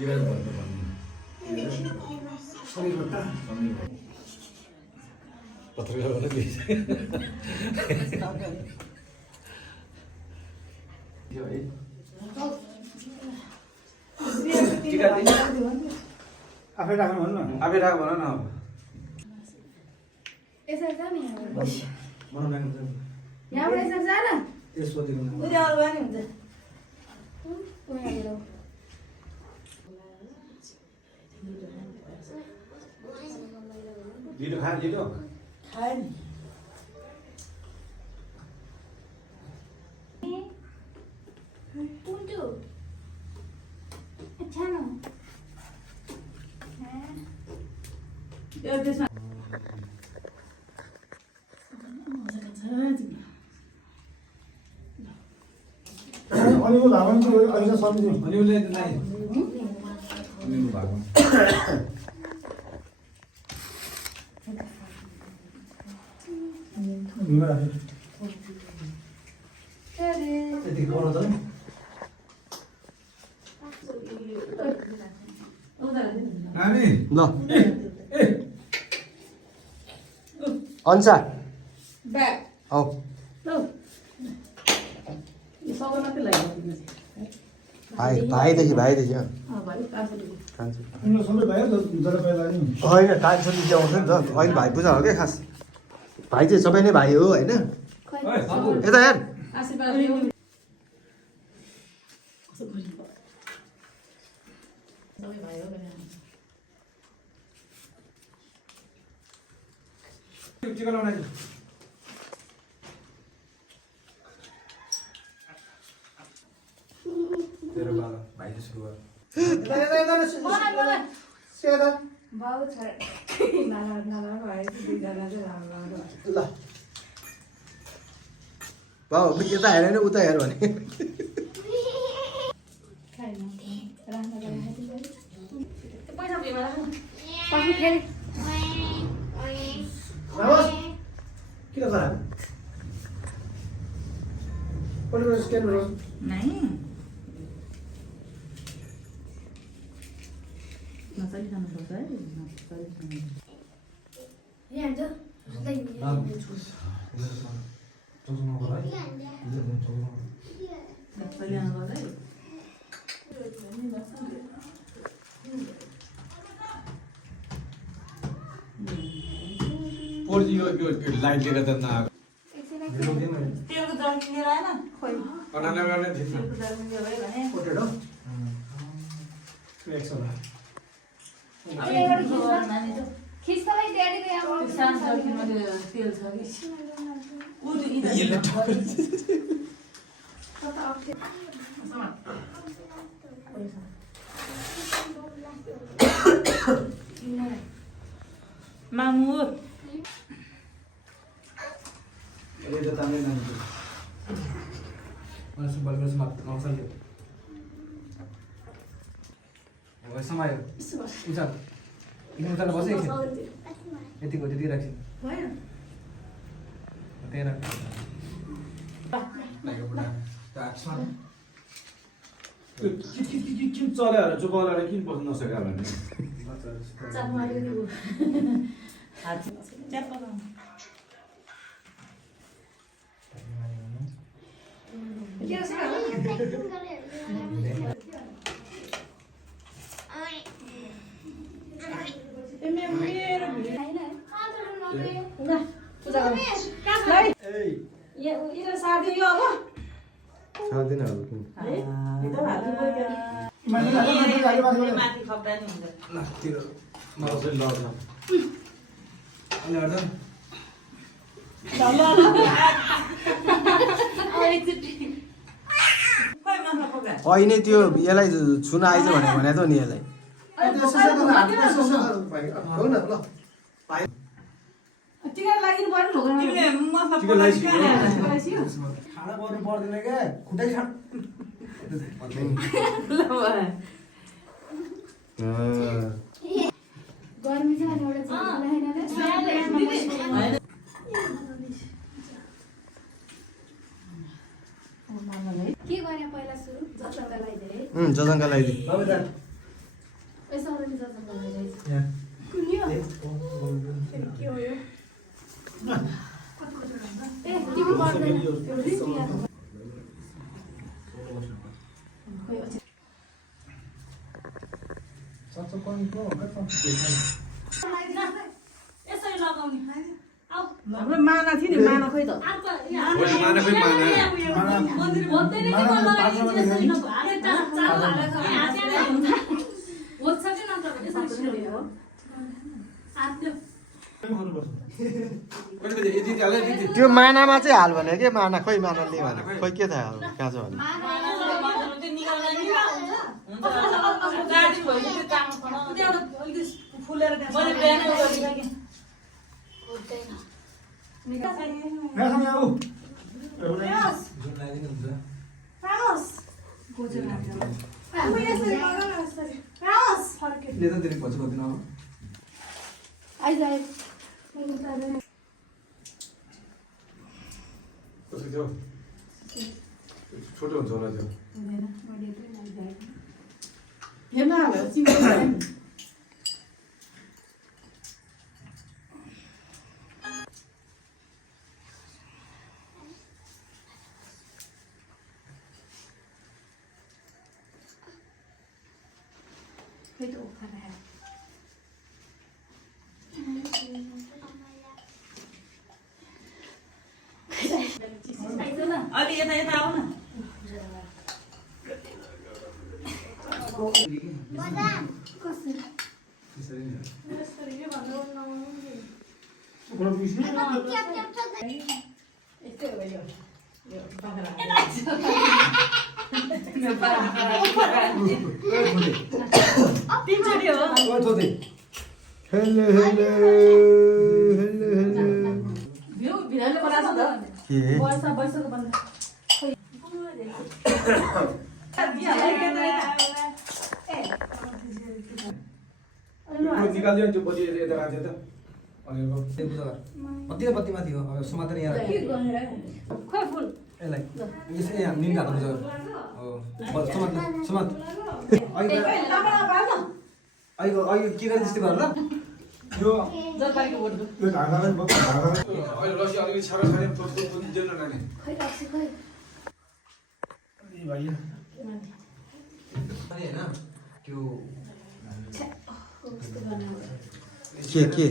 विराज भट्ट भन्ने पत्रकार वाला भी आफै राख्नु भन्नु न आफै राख भन न अब यसरी जा नि बनाउनु यहाँबाट यसरी जा न त्यसको दिनु उद्या अरू पनि हुन्छ लिटो खा लिटो खाए नि पुन्टु छानो यो त्यसमा अनिको धावन चाहिँ अहिले सम्झियो अनि उसले नाइ अनि भएको त्यति गर्नु त नानी ल अन्सा ब्याग औ भाइदेखि अँ खान्छु उनीहरू सबै भयो जलपाइला नि होइन टाइमसम्म आउँछ नि त अहिले भाइ पूजा हो क्या खास भाइ चाहिँ सबै नै भाइ हो होइन यता हेर आशीर्वाद चिकन बनाइदिनु तेरो बाबा भाइ चाहिँ सुरु बाबु छ नाना भाइ दुईजना चाहिँ राम्रो ल बाउ यता हेर होइन उता हेर भने पैसा भेमा राख्नु पाखु फेरि किन खरा पहिले स्क्यान गर्नु नहीं मसाले खानु पर्छ है मसाले खानु यहाँ जो मसाले खानु पर्छ है फोर जी यो लाइटले गर्दा न तेलको जर्नी लिएर आएन खोइ बनाना गर्ने थिएन तेलको जर्नी लिएर आयो भने पोटेटो 100 खिच्दै ड्याडीले अब सानो जर्नीमा तेल छ कि उ यसले मामुर अहिले त तामै नानी मलाई सुब्बा मेरो समाप्त नौसल थियो अब समायो उचाल इन्नु उचाल बसे एकछिन यतिको त्यति राख्छिन् भयो त्यही राख लाग्यो बुढा किन चल्यो होला चुपाएर किन बस्नु नसक्यो होला नि चाप मार्यो नि हात च्याप लगाउनु के छ खाँदैन अब माथि खप्दा नि हुन्छ ल तिरो मलाई लग्छ अनि हेर्दा अहिले त्यो यसलाई छुन आइज भने त नि यसलाई टिका लागिनु पर्यो टिका लगाइसक्यो। खाना पर्नु पर्दैन क्या खुट्टै खान गर्मी छ अनि के गरे पहिला सुरु जसङ्ग लगाइदिए जजङ्गा लगाइदिए ए तिमी गर्दैन यसरी लगाउने हाम्रो माना थियो नि माना खोइ त त्यो मानामा चाहिँ हाल भने के माना खोइ मानाले भने खोइ के थाहा अब कहाँ छ भने छोटो हुन्छ होला त्यो हेर्न अब सिम्पल अलि यता यता आऊ न तिनचोटि हो hello hello hello hello view भिराले बनाएको छ के वर्षा वर्षको बन्द निकाल्दियो नि त्यो पछि यता राख्यो त अनि बत्ती माथि हो अब समातेर यहाँ खोइ फुल यसलाई यसै यहाँ निम काट्नु छ हो बस समात समात अहिले के गर्ने त्यस्तै गर ल यो जलपाइको बोट यो ढाका पनि अहिले लसी अलिकति छाडा छाडे पनि जेल नलाने खोइ राख्छु खोइ होइन त्यो के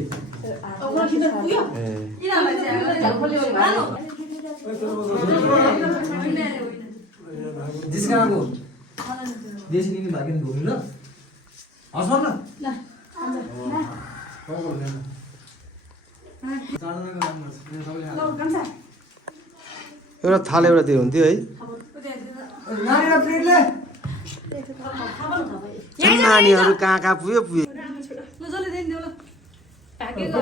अब किन पुग्यो ए यिनीहरूलाई चाहिँ झलफली भालो जिस्काको देशी निनी भागिन घुम्नु ल हस् भन्न ल एउटा थाल एउटा दियो हुन्थ्यो है नानीहरू कहाँ कहाँ पुग्यो ल जसले दिनु ल प्याकेज